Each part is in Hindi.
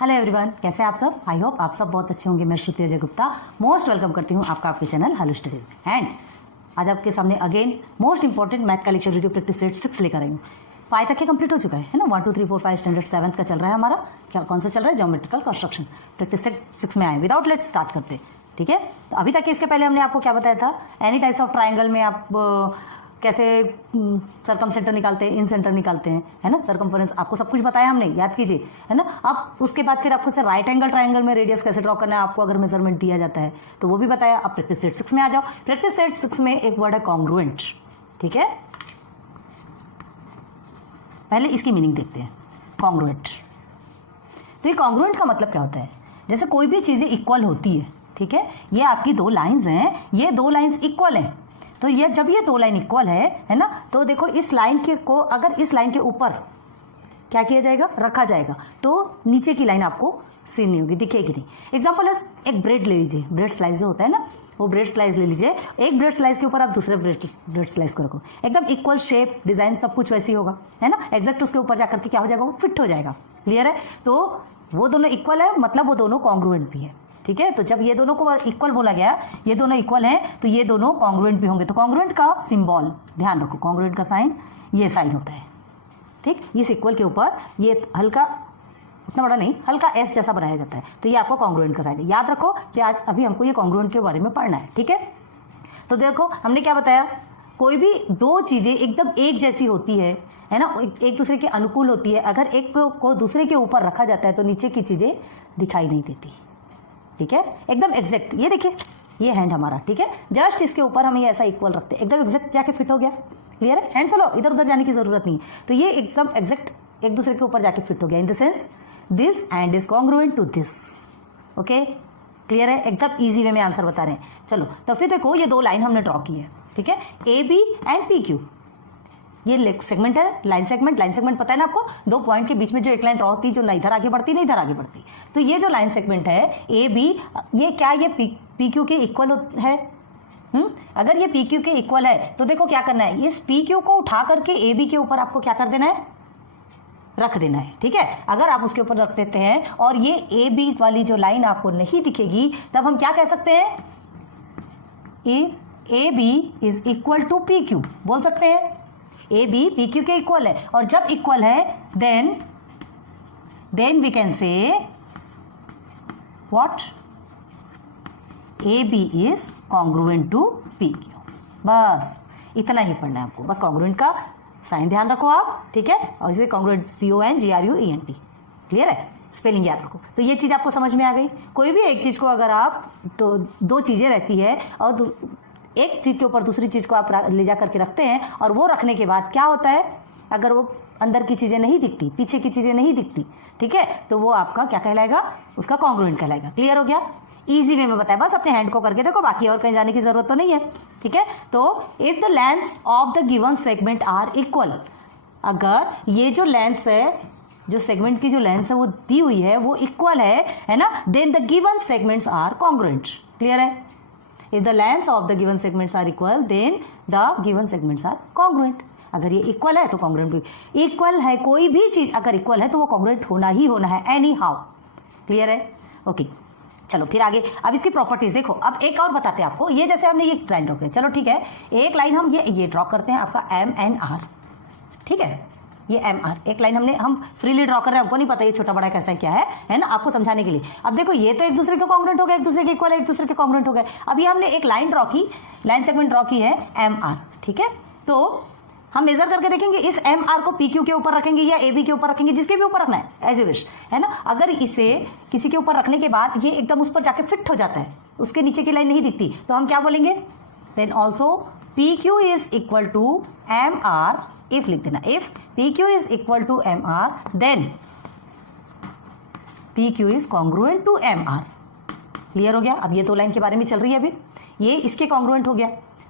हेलो एवरीवन, कैसे हैं आप सब। आई होप आप सब बहुत अच्छे होंगे। मैं श्रुति अजय गुप्ता मोस्ट वेलकम करती हूं आपका आपके चैनल हेलो स्टडीज में। एंड आज आपके सामने अगेन मोस्ट इंपॉर्टेंट मैथ का लेक्चर वीडियो प्रैक्टिस सेट 6 लेकर आई हूँ। 5 तक के कंप्लीट हो चुका है ना। 1 2 3 4 5 स्टैंडर्ड 7 का चल रहा है हमारा। क्या कौन सा चल रहा है? ज्योमेट्रिकल कंस्ट्रक्शन प्रैक्टिस सेट 6 में आए। विदाउट लेट स्टार्ट करते हैं, ठीक है। तो अभी तक इसके पहले हमने आपको क्या बताया था, एनी टाइप्स ऑफ ट्राइंगल में आप कैसे सरकम सेंटर निकालते हैं, इन सेंटर निकालते हैं, है ना। सरकमफेरेंस आपको सब कुछ बताया हमने, याद कीजिए, है ना। अब उसके बाद फिर आपको राइट एंगल ट्राइंगल में रेडियस कैसे ड्रॉ करना है, आपको अगर मेजरमेंट दिया जाता है तो वो भी बताया। अब प्रैक्टिस सेट 6 में आ जाओ। प्रैक्टिस सेट 6 में एक वर्ड है कॉन्ग्रुएंट, ठीक है। पहले इसकी मीनिंग देखते हैं, कॉन्ग्रुएंट। तो ये कॉन्ग्रुएंट का मतलब क्या होता है? जैसे कोई भी चीजें इक्वल होती है, ठीक है। ये आपकी दो लाइंस हैं, ये दो लाइंस इक्वल हैं। तो ये जब ये दो लाइन इक्वल है ना, तो देखो इस लाइन के को अगर इस लाइन के ऊपर क्या किया जाएगा, रखा जाएगा, तो नीचे की लाइन आपको सीन नहीं होगी, दिखेगी नहीं। एग्जांपल है, एक ब्रेड ले लीजिए, ब्रेड स्लाइस जो होता है ना, वो ब्रेड स्लाइस ले लीजिए। एक ब्रेड स्लाइस के ऊपर आप दूसरे ब्रेड स्लाइस को रखो, एकदम इक्वल शेप, डिजाइन सब कुछ वैसे ही होगा, है ना। एग्जैक्ट उसके ऊपर जाकर के क्या हो जाएगा, वो फिट हो जाएगा। क्लियर है? तो वो दोनों इक्वल है, मतलब वो दोनों कॉन्ग्रुएंट भी है, ठीक है। तो जब ये दोनों को इक्वल बोला गया, ये दोनों इक्वल हैं, तो ये दोनों कॉन्ग्रुएंट भी होंगे। तो कॉन्ग्रुएंट का सिंबल ध्यान रखो, कॉन्ग्रुएंट का साइन ये साइन होता है, ठीक। इस इक्वल के ऊपर ये हल्का, उतना बड़ा नहीं, हल्का एस जैसा बनाया जाता है, तो ये आपका कॉन्ग्रुएंट का साइन है। याद रखो कि आज अभी हमको ये कॉन्ग्रुएंट के बारे में पढ़ना है, ठीक है। तो देखो हमने क्या बताया, कोई भी दो चीजें एकदम एक जैसी होती है ना, एक दूसरे के अनुकूल होती है। अगर एक को दूसरे के ऊपर रखा जाता है तो नीचे की चीजें दिखाई नहीं देती, ठीक है। एकदम एग्जैक्ट, ये देखिए ये हैंड हमारा, ठीक है। जस्ट इसके ऊपर हम ये ऐसा इक्वल रखते हैं, एकदम एग्जैक्ट जाके फिट हो गया। क्लियर है? हैंड चलो, इधर उधर जाने की जरूरत नहीं है। तो ये एकदम एग्जैक्ट एक दूसरे के ऊपर जाके फिट हो गया। In the sense this hand is congruent to this. Okay, clear है? एकदम ईजी वे में आंसर बता रहे हैं। चलो तो फिर देखो, ये दो लाइन हमने ड्रॉ की है, ठीक है, A B and P Q. ये सेगमेंट है, लाइन सेगमेंट। लाइन सेगमेंट पता है ना आपको, दो पॉइंट के बीच में जो एक लाइन ड्रॉ होती है, जो ना इधर आगे बढ़ती ना इधर आगे बढ़ती। तो ये जो लाइन सेगमेंट है ए बी, ये क्या, ये पी क्यू के इक्वल है। अगर ये पी क्यू के इक्वल है तो देखो क्या करना है, इस पी क्यू को उठा करके ए बी के ऊपर आपको क्या कर देना है, रख देना है, ठीक है। अगर आप उसके ऊपर रख देते हैं और ये ए बी वाली जो लाइन आपको नहीं दिखेगी, तब हम क्या कह सकते हैं, A B is equal to P Q बोल सकते हैं। ए बी पी क्यू के इक्वल है, और जब इक्वल है then we can say what, A B is congruent to P Q. बस इतना ही पढ़ना है आपको, बस कॉन्ग्रुएंट का साइन ध्यान रखो आप, ठीक है। और इसे कॉन्ग्रुएंट CONGRUENT, क्लियर है, स्पेलिंग याद रखो। तो ये चीज आपको समझ में आ गई। कोई भी एक चीज को अगर आप, तो दो चीजें रहती है और एक चीज के ऊपर दूसरी चीज को आप ले जा करके रखते हैं, और वो रखने के बाद क्या होता है, अगर वो अंदर की चीजें नहीं दिखती, पीछे की चीजें नहीं दिखती, ठीक है, तो वो आपका क्या कहलाएगा, उसका कॉन्ग्रुएंट कहलाएगा। क्लियर हो गया? इजी वे में बताया, बस अपने हैंड को करके देखो, बाकी और कहीं जाने की जरूरत तो नहीं है, ठीक है। तो if the lengths of the given segment are equal, अगर ये जो लेंथ है, जो सेगमेंट की जो लेंथ है वो दी हुई है, वो इक्वल है ना, then the given segments are congruent. Clear है? If the lengths of the given segments are equal, then the given segments are congruent. अगर ये इक्वल है तो कॉन्ग्रुएंट भी इक्वल है। कोई भी चीज अगर इक्वल है तो वो कॉन्ग्रुएंट होना ही होना है, एनी हाउ। क्लियर है? ओके, चलो फिर आगे। अब इसकी प्रॉपर्टीज देखो। अब एक और बताते हैं आपको। ये जैसे हमने ये लाइन ड्रॉ की, चलो ठीक है, एक लाइन हम ये ड्रॉ करते हैं आपका MNR, ठीक है। ये MR एक लाइन हम फ्रीली ड्रॉ कर रहे हैं, हमको नहीं पता ये छोटा बड़ा कैसा क्या है ना, आपको समझाने के लिए। अब देखो ये तो एक दूसरे के कॉन्ग्रुएंट हो गए, एक दूसरे के इक्वल है, एक दूसरे के कॉन्ग्रुएंट हो गए। अब ये हमने एक लाइन ड्रॉ की, लाइन सेगमेंट ड्रॉ की है MR, ठीक है। तो हम मेजर करके देखेंगे, इस MR को PQ के ऊपर रखेंगे या AB के ऊपर रखेंगे, जिसके भी ऊपर रखना है, एज यू विश, है ना। अगर इसे किसी के ऊपर रखने के बाद ये एकदम उस पर जाके फिट हो जाता है, उसके नीचे की लाइन नहीं दिखती, तो हम क्या बोलेंगे, then also PQ is equal to MR। If लिख देना, if PQ is equal to MR, then PQ is congruent to MR। Clear हो गया? अब ये दो लाइन के बारे में चल रही है, अभी ये इसके कॉन्ग्रुएंट हो गया।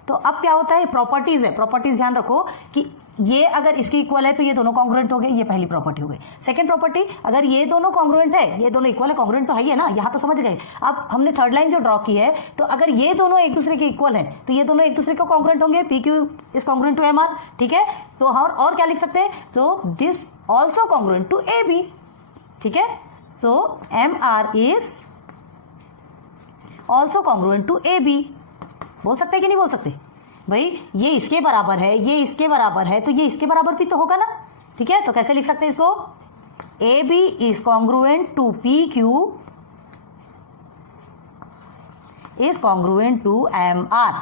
तो अब क्या होता है, प्रॉपर्टीज है, प्रॉपर्टीज ध्यान रखो कि ये अगर इसके इक्वल है तो ये दोनों कॉन्ग्रुएंट हो गए, ये पहली प्रॉपर्टी हो गई। सेकंड प्रॉपर्टी, अगर ये दोनों कॉन्ग्रुएंट है, ये दोनों इक्वल है, कॉन्ग्रुएंट तो है ही है ना, यहाँ तो समझ गए। अब हमने थर्ड लाइन जो ड्रॉ की है, तो अगर ये दोनों एक दूसरे के इक्वल है तो ये दोनों एक दूसरे को कॉन्ग्रुएंट होंगे, PQ is congruent to MR, ठीक है। तो और क्या लिख सकते हैं, तो this also congruent to AB, ठीक है। So MR is also congruent to AB. बोल सकते हैं कि नहीं बोल सकते भाई? ये इसके बराबर है, ये इसके बराबर है, तो ये इसके बराबर भी तो होगा ना, ठीक है? तो कैसे लिख सकते हैं इसको? AB is congruent to PQ is congruent to MR.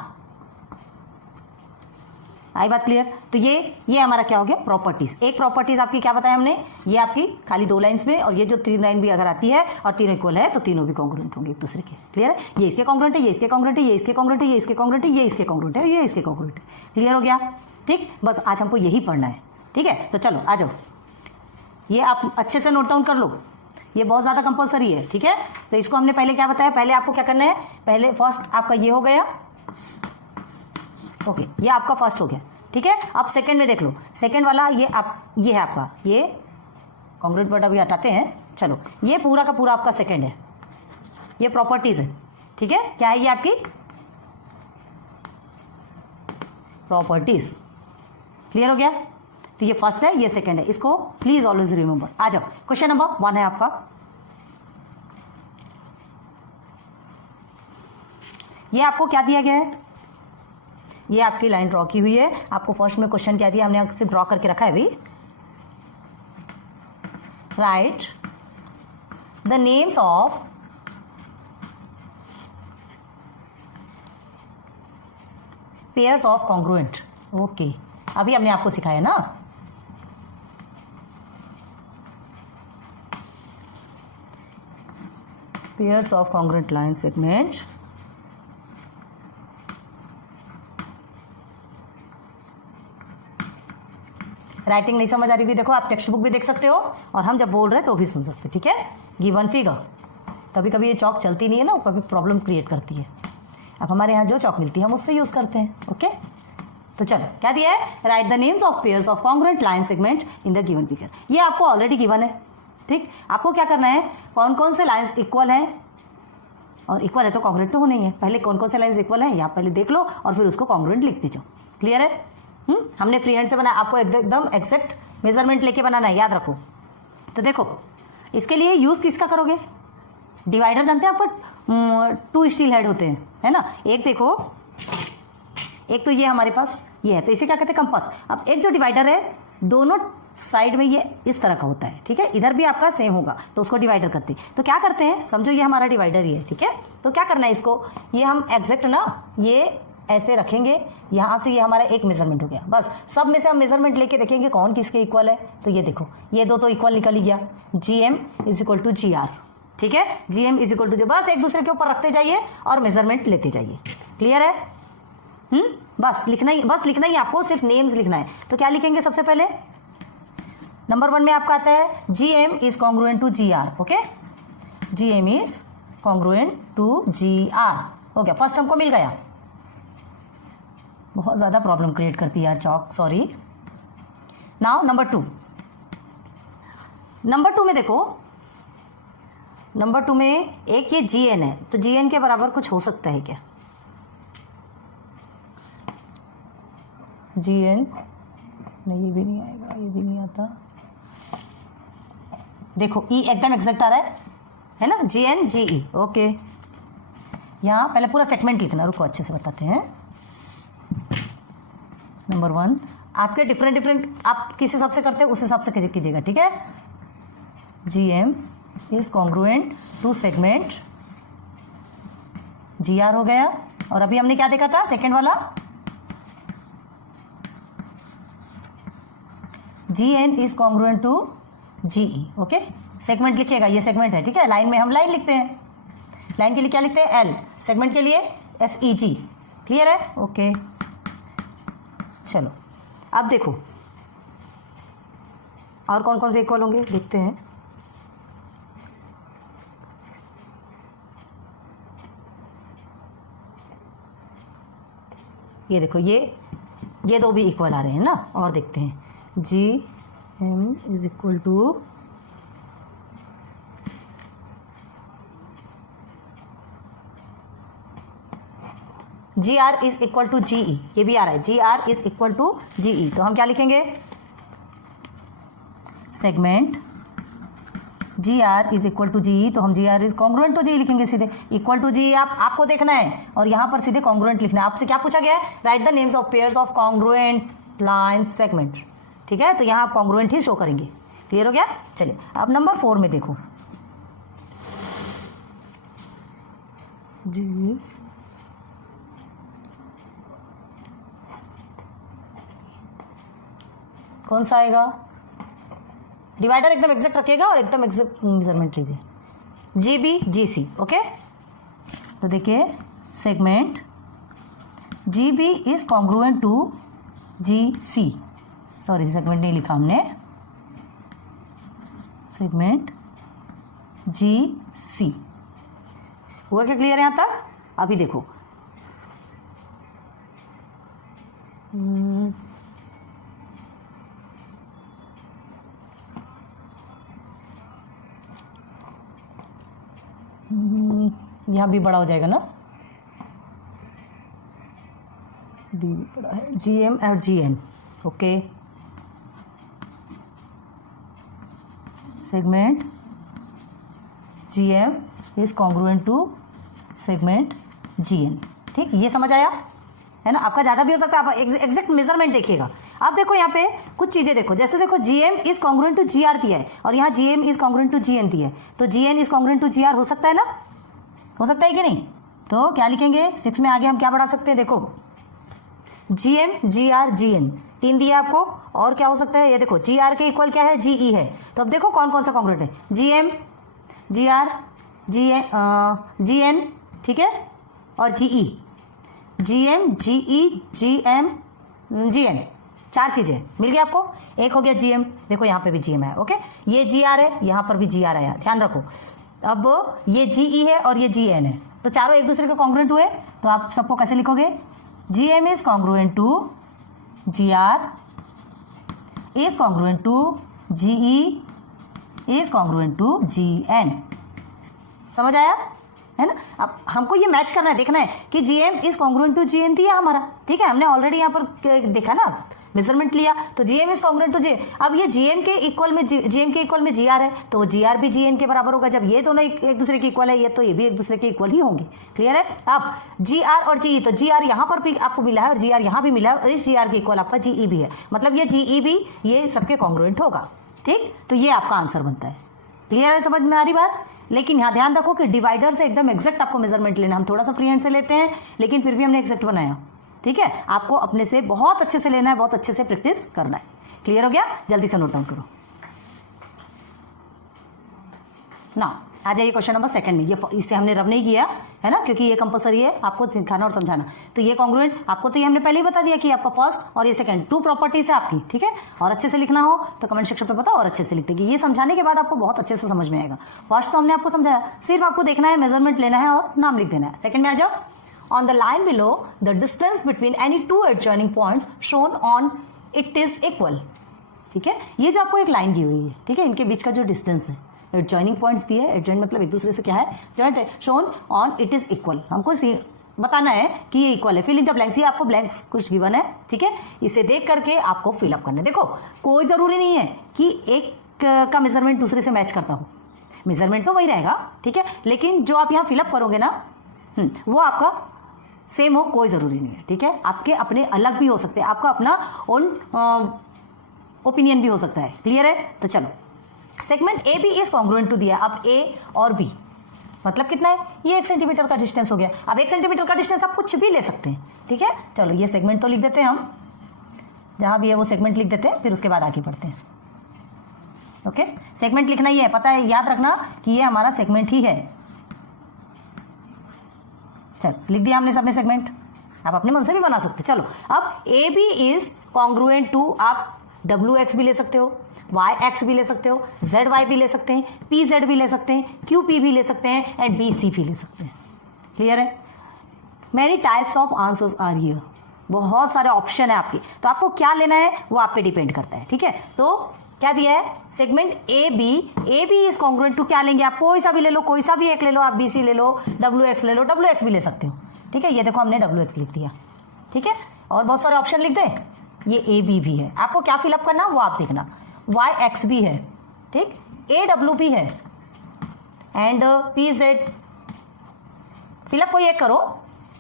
आई बात क्लियर? तो ये हमारा क्या हो गया? प्रॉपर्टीज। एक प्रॉपर्टीज आपकी क्या बताया हमने? ये आपकी खाली 2 लाइंस में, और ये जो 3 लाइन भी अगर आती है और तीनों इक्वल है तो तीनों भी कॉन्ग्रुएंट होंगे एक दूसरे के। क्लियर है? ये इसके कॉन्ग्रुएंट है, ये इसके कॉन्ग्रुएंट है, ये इसके कॉन्ग्रुएंट है, ये इसके कॉन्ग्रुएंट है, ये इसके कॉन्ग्रुएंट है, ये इसके कॉन्ग्रुएंट है। क्लियर हो गया? ठीक, बस आज हमको यही पढ़ना है, ठीक है? तो चलो आ जाओ, ये आप अच्छे से नोट डाउन कर लो, ये बहुत ज़्यादा कंपलसरी है, ठीक है? तो इसको हमने पहले क्या बताया? पहले आपको क्या करना है? पहले फर्स्ट आपका ये हो गया, ओके, ये आपका फर्स्ट हो गया, ठीक है? अब सेकंड में देख लो, सेकंड वाला ये है आपका, ये कॉन्ग्रुएंट वर्ड अभी हटाते हैं, चलो, ये पूरा का पूरा आपका सेकंड है, ये प्रॉपर्टीज है, ठीक है? क्या है ये आपकी प्रॉपर्टीज? क्लियर हो गया? तो ये फर्स्ट है, ये सेकंड है, इसको प्लीज ऑलवेज रिमेंबर। आ जाओ, क्वेश्चन नंबर 1 है आपका, ये आपको क्या दिया गया है? ये आपकी लाइन ड्रॉ की हुई है, आपको फर्स्ट में क्वेश्चन क्या दिया? हमने सिर्फ ड्रॉ करके रखा है अभी। Right the names of pairs of congruent. Okay, अभी हमने आपको सिखाया ना, pairs of congruent line segment writing नहीं समझ आ रही होगी, देखो आप टेक्स्ट बुक भी देख सकते हो और हम जब बोल रहे हैं तो भी सुन सकते, ठीक है? गिवन फिगर, कभी कभी ये चौक चलती नहीं है ना, वो कभी प्रॉब्लम क्रिएट करती है। अब हमारे यहाँ जो चौक मिलती है हम उससे यूज करते हैं, ओके? तो चलो क्या दिया है? Right the names of pairs of congruent line segment in the given figure. ये आपको ऑलरेडी गिवन है, ठीक? आपको क्या करना है? कौन कौन से लाइन्स इक्वल हैं, और इक्वल है तो कॉन्ग्रुएंट तो होना ही है। पहले कौन कौन से लाइन्स इक्वल है यहाँ पहले देख लो और फिर उसको कॉन्ग्रुएंट लिखते जाओ। क्लियर है? हमने फ्री हैंड से बनाया, आपको एकदम एक्जैक्ट मेजरमेंट लेके बनाना है, याद रखो। तो देखो इसके लिए यूज किसका करोगे? डिवाइडर जानते हैं आपको, 2 स्टील हेड होते हैं, है ना? एक देखो, एक तो ये हमारे पास ये है, तो इसे क्या कहते हैं? कंपास। अब एक जो डिवाइडर है, दोनों साइड में ये इस तरह का होता है, ठीक है? इधर भी आपका सेम होगा, तो उसको डिवाइडर करते हैं। तो क्या करते हैं, समझो ये हमारा डिवाइडर ही है, ठीक है? तो क्या करना है इसको, ये हम एग्जैक्ट ना ये ऐसे रखेंगे, यहाँ से ये हमारा एक मेजरमेंट हो गया। बस सब में से हम मेजरमेंट लेके देखेंगे कौन किसके इक्वल है। तो ये देखो, ये दो तो इक्वल निकल ही गया, GM is equal to GR, ठीक है? GM इज इक्वल टू, बस एक दूसरे के ऊपर रखते जाइए और मेजरमेंट लेते जाइए। क्लियर है? बस लिखना ही आपको, सिर्फ नेम्स लिखना है। तो क्या लिखेंगे सबसे पहले? नंबर 1 में आपका आता है GM is congruent to GR, okay? GM is congruent to GR, हो गया, फर्स्ट हमको मिल गया। बहुत ज़्यादा प्रॉब्लम क्रिएट करती है यार चौक, सॉरी। नाउ नंबर 2, नंबर 2 में देखो, नंबर 2 में एक ये GN है, तो GN के बराबर कुछ हो सकता है क्या? GN नहीं, ये भी नहीं आएगा, ये भी नहीं आता। देखो E एकदम एग्जैक्ट आ रहा है ना? GN GE, okay. यहाँ पहले पूरा सेगमेंट लिखना, रुको अच्छे से बताते हैं। नंबर 1 आपके डिफरेंट आप किस हिसाब से करते हैं उस हिसाब से कीजिएगा, ठीक है? GM is congruent to segment GR हो गया। और अभी हमने क्या देखा था सेकंड वाला? GN is congruent to GE, okay? Segment लिखिएगा, ये सेगमेंट है, ठीक है? लाइन में हम लाइन लिखते हैं, लाइन के लिए क्या लिखते हैं? L, सेगमेंट के लिए SEG। क्लियर है? ओके, चलो अब देखो और कौन कौन से इक्वल होंगे देखते हैं। ये देखो, ये दो भी इक्वल आ रहे हैं ना, और देखते हैं। GM is equal to GR is equal to GE, ये भी आ रहा है, GR is equal to GE। तो हम क्या लिखेंगे? Segment G R is equal to G, तो हम G R is congruent to G लिखेंगे सीधे, इक्वल टू जी आपको देखना है और यहाँ पर सीधे कॉन्ग्रुएंट लिखना है। आपसे क्या पूछा गया है, right the names of pairs of congruent line segment, ठीक है, तो यहाँ आप कॉन्ग्रुएंट ही शो करेंगे। क्लियर हो गया? चलिए अब नंबर 4 में देखो, जी कौन सा आएगा, डिवाइडर एकदम एग्जैक्ट रखिएगा और एकदम एग्जैक्ट मेजरमेंट लीजिए, जी बी जी सी, ओके। तो देखिए segment G B is congruent to G C, sorry segment नहीं लिखा हमने, सेगमेंट जी सी हुआ क्या क्लियर है यहां तक? अभी देखो यहाँ भी बड़ा हो जाएगा ना, डी भी बड़ा है, जी एम और G N, okay. Segment G M is congruent to segment G N, ठीक, ये समझ आया है ना? आपका ज़्यादा भी हो सकता है, आप एग्जैक्ट मेजरमेंट देखिएगा। आप देखो यहाँ पे कुछ चीज़ें देखो, जैसे देखो G M is congruent to G R दिया है और यहाँ G M is congruent to G N दिया है, तो G N is congruent to G R हो सकता है ना, हो सकता है कि नहीं? तो क्या लिखेंगे 6 में, आगे हम क्या बढ़ा सकते हैं, देखो G M G R G N 3 दिया आपको, और क्या हो सकता है, ये देखो जी आर के इक्वल क्या है, जी ई है, तो अब देखो कौन कौन सा कॉन्ग्रुएंट है, G M G R G N, ठीक है, और G E, G M G E G M G N, 4 चीज़ें मिल गई आपको। एक हो गया जी एम, देखो यहाँ पे भी जी एम है, ओके, ये जी आर है, यहाँ पर भी जी आर आया, ध्यान रखो। अब ये जी ई है और ये जी एन है, तो चारों एक दूसरे के कॉन्ग्रुएंट हुए, तो आप सबको कैसे लिखोगे, G M is congruent to G R is congruent to G E is congruent to G N, समझ आया है ना? अब हमको ये मैच करना है, देखना है कि G M is congruent to G N दिया हमारा, ठीक है, हमने ऑलरेडी यहाँ पर देखा ना, मेजरमेंट लिया, तो G M is congruent to G. अब ये जी एम के इक्वल में जी एम के इक्वल में जी आर है, तो जी आर भी जी एन के बराबर होगा। जब ये दोनों एक दूसरे के इक्वल है, ये तो ये भी एक दूसरे के इक्वल ही होंगे। क्लियर है? अब जी आर और जी ई, तो जी आर यहाँ पर भी आपको मिला है और जी आर यहाँ भी मिला है, और इस जी आर के इक्वल आपका जी ई भी है, मतलब ये जी ई भी ये सबके कॉन्ग्रुएंट होगा, ठीक, तो ये आपका आंसर बनता है। क्लियर है? समझ में आ रही बात? लेकिन यहाँ ध्यान रखो कि डिवाइडर से एकदम एग्जैक्ट आपको मेजरमेंट लेना, हम थोड़ा सा फ्री हैंड से लेते हैं, लेकिन फिर भी हमने एग्जैक्ट बनाया, ठीक है, आपको अपने से बहुत अच्छे से लेना है, बहुत अच्छे से प्रैक्टिस करना है। क्लियर हो गया? जल्दी से नोट डाउन करो ना। आ जाइए क्वेश्चन नंबर 2 में, ये इससे हमने रब नहीं किया है ना, क्योंकि ये कंपलसरी है आपको दिखाना और समझाना। तो ये कॉन्ग्रुएंट आपको, तो ये हमने पहले ही बता दिया कि आपका फर्स्ट और ये सेकंड 2 प्रॉपर्टीज है आपकी, ठीक है, और अच्छे से लिखना हो तो कमेंट सेक्शन पे बताओ और अच्छे से लिख देंगे। ये समझाने के बाद आपको बहुत अच्छे से समझ में आएगा। फर्स्ट तो हमने आपको समझाया, सिर्फ आपको देखना है, मेजरमेंट लेना है और नाम लिख देना है। सेकंड में आ जाओ, on the line below the distance between any 2 adjoining points shown on it is equal, ठीक है, ये जो आपको एक लाइन दी हुई है, ठीक है, इनके बीच का जो डिस्टेंस है, एडजॉइनिंग पॉइंट्स दिए, एडजॉइंट मतलब एक दूसरे से क्या है, जॉइंट है, shown on it is equal, हमको बताना है कि ये इक्वल है। फिल इन द ब्लैंक्स, ये आपको ब्लैंक्स कुछ गिवन है, ठीक है, इसे देख करके आपको फिलअप करना है। देखो कोई जरूरी नहीं है कि एक का मेजरमेंट दूसरे से मैच करता हो, मेजरमेंट तो वही रहेगा, ठीक है, लेकिन जो आप यहाँ फिलअप करोगे ना वो आपका सेम हो, कोई जरूरी नहीं है, ठीक है, आपके अपने अलग भी हो सकते हैं, आपका अपना ओन ओपिनियन भी हो सकता है। क्लियर है? तो चलो, segment A B is congruent to दिया, अब ए और बी मतलब कितना है, ये 1 सेंटीमीटर का डिस्टेंस हो गया। अब 1 सेंटीमीटर का डिस्टेंस आप कुछ भी ले सकते हैं, ठीक है, चलो ये सेगमेंट तो लिख देते हैं हम, जहां भी है वो सेगमेंट लिख देते हैं, फिर उसके बाद आगे बढ़ते हैं। ओके, सेगमेंट लिखना ही है, पता है, याद रखना कि ये हमारा सेगमेंट ही है। चलो लिख दिया हमने सबने सेगमेंट, आप अपने मन से भी बना सकते। चलो अब A B is congruent to, आप डब्ल्यू एक्स भी ले सकते हो, वाई एक्स भी ले सकते हो, जेड वाई भी ले सकते हैं, पी जेड भी ले सकते हैं, क्यू पी भी ले सकते हैं, एंड बी सी भी ले सकते हैं। क्लियर है? Many types of answers are here, बहुत सारे ऑप्शन है आपके, तो आपको क्या लेना है वो आप पे डिपेंड करता है, ठीक है। तो क्या दिया है, segment A B is congruent to, क्या लेंगे आप, कोई सा भी ले लो, कोई सा भी एक ले लो, आप बी सी ले लो, डब्ल्यू एक्स ले लो, डब्ल्यू एक्स भी ले सकते हो, ठीक है, ये देखो हमने डब्ल्यू एक्स लिख दिया, ठीक है, और बहुत सारे ऑप्शन लिख दें, ये ए बी भी है, आपको क्या फिलअप करना वो आप देखना, वाई एक्स भी है, ठीक, ए डब्ल्यू भी है, एंड पी जेड, फिलअप कोई एक करो,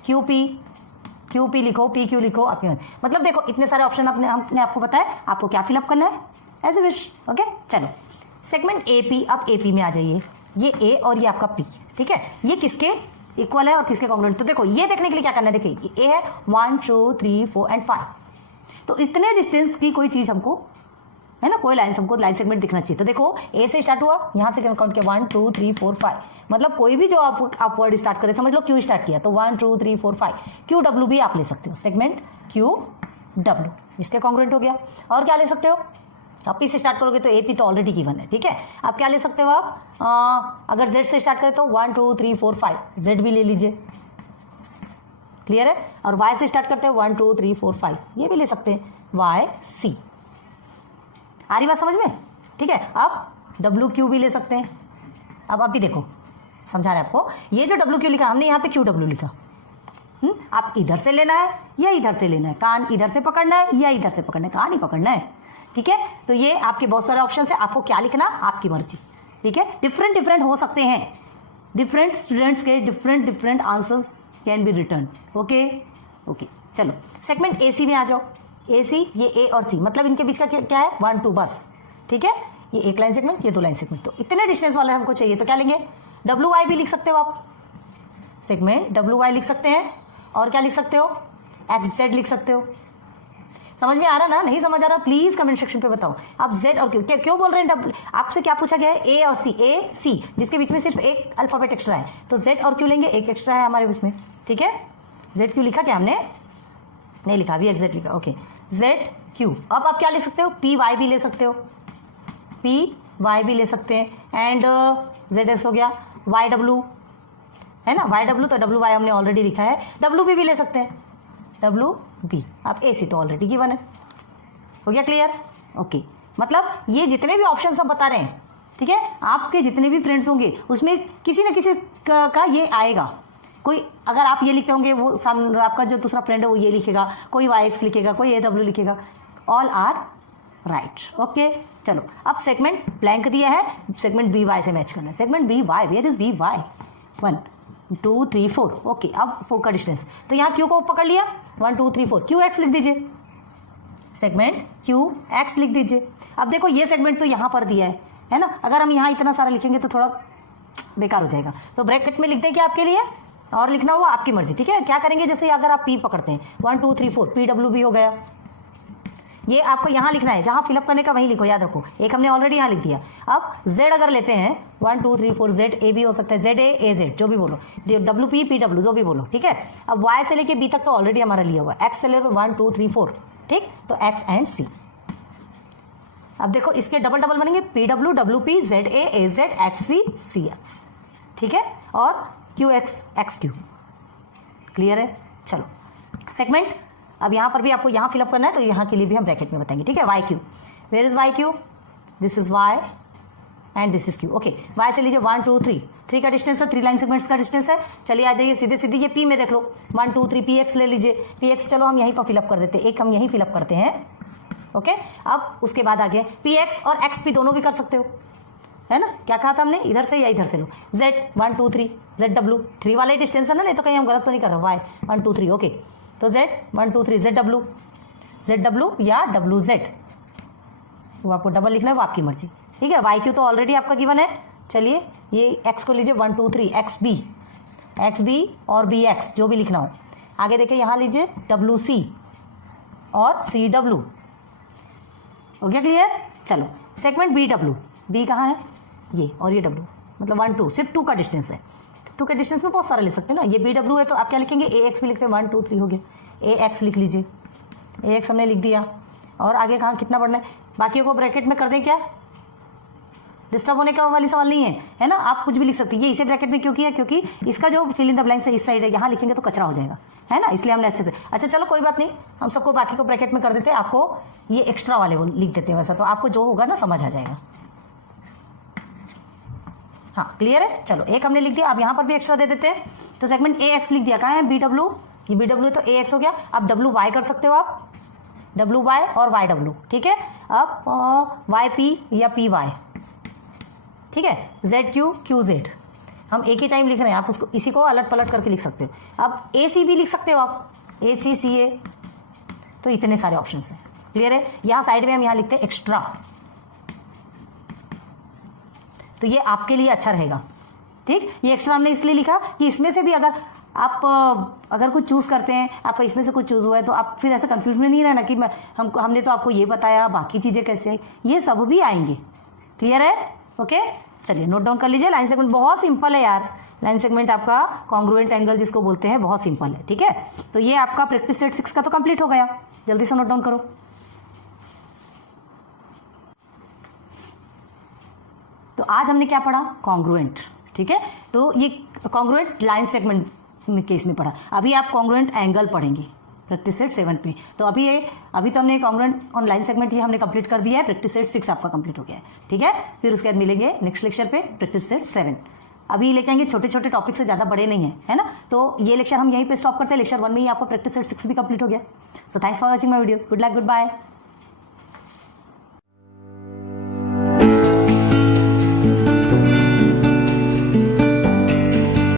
क्यू पी लिखो, पी क्यू लिखो, आपके मतलब देखो इतने सारे ऑप्शन हमने आपको बताया, आपको क्या फिलअप करना है एज ए विश। ओके चलो सेगमेंट ए पी, अब ए पी में आ जाइए, ये ए और ये आपका पी, ठीक है, ये किसके इक्वल है और किसके कॉन्ग्रुएंट, तो देखो ये देखने के लिए क्या करना है, देखिए ए है 1 2 3 4 एंड 5, तो इतने डिस्टेंस की कोई चीज हमको है ना, कोई लाइन हमको लाइन सेगमेंट दिखना चाहिए। तो देखो ए से स्टार्ट हुआ, यहां से काउंट किया 1 2 3 4 5, मतलब कोई भी जो आप वर्ड स्टार्ट करें, समझ लो क्यू स्टार्ट किया तो 1 2 3 4 5, क्यू डब्ल्यू भी आप ले सकते हो, सेगमेंट क्यू डब्ल्यू इसके कॉन्ग्रुएंट हो गया। और क्या ले सकते हो, आप पी से स्टार्ट करोगे तो ए पी तो ऑलरेडी गिवन है, ठीक है। आप क्या ले सकते हो, आप अगर जेड से स्टार्ट करें तो 1 2 3 4 5, जेड भी ले लीजिए, क्लियर है। और वाई से स्टार्ट करते हैं 1 2 3 4 5, ये भी ले सकते हैं, वाई सी, आ रही बात समझ में, ठीक है। अब डब्ल्यू क्यू भी ले सकते हैं। अब भी देखो समझा रहे आपको, ये जो डब्ल्यू क्यू लिखा हमने यहाँ पे क्यू डब्ल्यू लिखा, आप इधर से लेना है या इधर से लेना है, कान इधर से पकड़ना है या इधर से पकड़ना है, कान ही पकड़ना है, ठीक है। तो ये आपके बहुत सारे ऑप्शन है, आपको क्या लिखना आपकी मर्जी, ठीक है। डिफरेंट हो सकते हैं, डिफरेंट स्टूडेंट्स के different answers can be return. Okay चलो सेगमेंट ए सी में आ जाओ, ए सी, ये ए और सी, मतलब इनके बीच का क्या है 1 2 बस, ठीक है। ये एक लाइन सेगमेंट, ये 2 लाइन सेगमेंट, तो इतने डिस्टेंस वाले हमको चाहिए तो क्या लेंगे, डब्ल्यू वाई भी लिख सकते हो आप, सेगमेंट डब्ल्यू वाई लिख सकते हैं, और क्या लिख सकते हो, एक्स जेड लिख सकते हो। समझ में आ रहा ना, नहीं समझ आ रहा प्लीज कमेंट सेक्शन पे बताओ। आप जेड और क्यों बोल रहे हैं, आपसे क्या पूछा गया है, ए और सी, ए सी जिसके बीच में सिर्फ एक अल्फाबेट एक्स्ट्रा है, तो जेड और क्यू लेंगे, एक एक्स्ट्रा है हमारे बीच में, ठीक है। जेड क्यू लिखा क्या हमने, नहीं लिखा, अभी एक्स जेड लिखा, ओके जेड क्यू। अब आप क्या लिख सकते हो, पी वाई भी ले सकते हो, पी वाई भी ले सकते हैं, एंड जेड एस हो गया, वाई डब्ल्यू है ना, वाई डब्ल्यू, तो डब्ल्यू वाई हमने ऑलरेडी लिखा है, डब्ल्यू भी ले सकते हैं, डब्ल्यू बी। अब ए सी तो ऑलरेडी गिवन है, हो गया क्लियर, ओके। मतलब ये जितने भी ऑप्शन सब बता रहे हैं, ठीक है, आपके जितने भी फ्रेंड्स होंगे उसमें किसी न किसी का ये आएगा, कोई अगर आप ये लिखते होंगे वो सामने आपका जो दूसरा फ्रेंड है वो ये लिखेगा, कोई वाई एक्स लिखेगा, कोई ए डब्ल्यू लिखेगा, ऑल आर राइट। ओके चलो अब सेगमेंट ब्लैंक दिया है, सेगमेंट बी वाई से मैच करना है, segment B Y, where is B Y, 1 2 3 4, okay. अब 4 का डिस्टेंस, तो यहाँ क्यू को पकड़ लिया, 1 2 3 4, क्यू एक्स लिख दीजिए, सेगमेंट क्यू एक्स लिख दीजिए। अब देखो ये सेगमेंट तो यहाँ पर दिया है ना, अगर हम यहाँ इतना सारा लिखेंगे तो थोड़ा बेकार हो जाएगा, तो ब्रैकेट में लिख दें क्या आपके लिए, और लिखना हुआ आपकी मर्जी, ठीक है। क्या करेंगे, जैसे अगर आप पी पकड़ते हैं 1 2 3 4, पी डब्ल्यू भी हो गया, ये आपको यहाँ लिखना है, जहाँ फिलअप करने का वहीं लिखो, याद रखो, एक हमने ऑलरेडी यहाँ लिख दिया। अब जेड अगर लेते हैं 1 2 3 4, जेड ए भी हो सकता है, जेड ए जेड जो भी बोलो, डब्ल्यू पी पी डब्ल्यू जो भी बोलो, ठीक है। अब वाई से लेके बी तक तो ऑलरेडी हमारा लिया हुआ, एक्स से ले लो 1 2 3 4, ठीक, तो एक्स एंड सी। अब देखो इसके डबल डबल बनेंगे, P W W P Z A Z X C C X, ठीक है, और Q X X Q, clear है। चलो सेगमेंट, अब यहाँ पर भी आपको यहाँ फिलअप करना है, तो यहाँ के लिए भी हम ब्रैकेट में बताएंगे, ठीक है। Y Q, where is Y Q, this is Y and this is Q, okay. Y से लीजिए 1 2 3, 3 का डिस्टेंस है, 3 लाइन सेगमेंट्स का डिस्टेंस है। चलिए आ जाइए सीधे सीधे, ये पी में देख लो 1 2 3, पी एक्स ले लीजिए, पी एक्स चलो हम यहीं पर फिलअप कर देते हैं, एक हम यहीं फिलअप करते हैं, ओके। अब उसके बाद आगे पी एक्स और एक्स पी दोनों भी कर सकते हो, है ना, क्या कहा था हमने, इधर से या इधर से लो, जेड 1 2 3, जेड डब्ल्यू 3 वाला ही डिस्टेंस है ना, नहीं तो कहीं हम गलत तो नहीं कर रहे, वाई 1 2 3, ओके। तो जेड 1 2 3, जेड डब्ल्यू या डब्ल्यू जेड, वो आपको डबल लिखना है, वो आपकी मर्जी, ठीक है। वाई क्यू तो ऑलरेडी आपका गिवन है, चलिए ये एक्स को लीजिए 1 2 3, एक्स बी और बी एक्स जो भी लिखना हो। आगे देखिए यहाँ लीजिए डब्ल्यू सी और सी डब्ल्यू, हो गया क्लियर। चलो सेगमेंट बी डब्ल्यू, बी कहाँ है, ये और ये डब्ल्यू, मतलब 1 2, सिर्फ 2 का डिस्टेंस है, 2 के डिस्टेंस में बहुत सारे लिख सकते हैं ना, ये बी डब्ल्यू है तो आप क्या लिखेंगे, ए एक्स भी लिखते हैं, 1 2 3 हो गया, ए एक्स लिख लीजिए, ए एक्स हमने लिख दिया, और आगे कहाँ कितना बढ़ना है, बाकी को ब्रैकेट में कर दें, क्या डिस्टर्ब होने का वाली सवाल नहीं है ना, आप कुछ भी लिख सकते हैं। ये इसे ब्रैकेट में क्यों किया, क्योंकि इसका जो फिल इन द ब्लैंक्स है इस साइड है, यहाँ लिखेंगे तो कचरा हो जाएगा, है ना, इसलिए हमने अच्छे से, अच्छा चलो कोई बात नहीं, हम सबको बाकी को ब्रैकेट में कर देते हैं, आपको ये एक्स्ट्रा वाले वो लिख देते हैं, वैसा तो आपको जो होगा ना समझ आ जाएगा। हाँ क्लियर है, चलो एक हमने लिख दिया, अब यहाँ पर भी एक्स्ट्रा दे देते हैं, तो सेगमेंट ए एक्स लिख दिया, कहाँ है बी डब्ल्यू, ये बी डब्ल्यू तो ए एक्स हो गया। अब डब्ल्यू वाई कर सकते हो आप, डब्ल्यू वाई और वाई डब्ल्यू, ठीक है। अब वाई पी या पी वाई, ठीक है, जेड क्यू क्यू जेड, हम एक ही टाइम लिख रहे हैं, आप उसको इसी को अलट पलट करके लिख सकते हो। अब ए सी भी लिख सकते हो आप, ए सी सी ए, तो इतने सारे ऑप्शन हैं। क्लियर है? यहाँ साइड में हम यहाँ लिखते हैं एक्स्ट्रा, तो ये आपके लिए अच्छा रहेगा। ठीक, ये एक्स्ट्रा हमने इसलिए लिखा कि इसमें से भी अगर कुछ चूज करते हैं, आपका इसमें से कुछ चूज हुआ है, तो आप फिर ऐसा कंफ्यूज में नहीं रहना कि हमने तो आपको ये बताया, बाकी चीजें कैसे, ये सब भी आएंगे। क्लियर है? ओके, चलिए नोट डाउन कर लीजिए। लाइन सेगमेंट बहुत सिंपल है यार, लाइन सेगमेंट आपका कॉन्ग्रुएंट एंगल जिसको बोलते हैं, बहुत सिंपल है। ठीक है, तो ये आपका प्रैक्टिस सेट 6 का तो कंप्लीट हो गया। जल्दी से नोट डाउन करो। तो आज हमने क्या पढ़ा? कॉन्ग्रुएंट। ठीक है, तो ये कॉन्ग्रुएंट लाइन सेगमेंट केस में पढ़ा। अभी आप कॉन्ग्रुएंट एंगल पढ़ेंगे प्रैक्टिस सेट 7 पे। तो अभी तो हमने कॉन्ग्रुएंट ऑन लाइन सेगमेंट ये हमने कंप्लीट कर दिया है, प्रैक्टिस सेट 6 आपका कंप्लीट हो गया है। ठीक है, फिर उसके बाद मिलेंगे नेक्स्ट लेक्चर पे प्रैक्टिस सेट 7। अभी लेके आएंगे छोटे छोटे टॉपिक से, ज़्यादा बड़े नहीं है ना। तो ये लेक्चर हम यहीं पे स्टॉप करते हैं। लेक्चर 1 में ही आपका प्रैक्टिस सेट 6 भी कंप्लीट हो गया। So thanks for watching my videos. Good luck, good bye.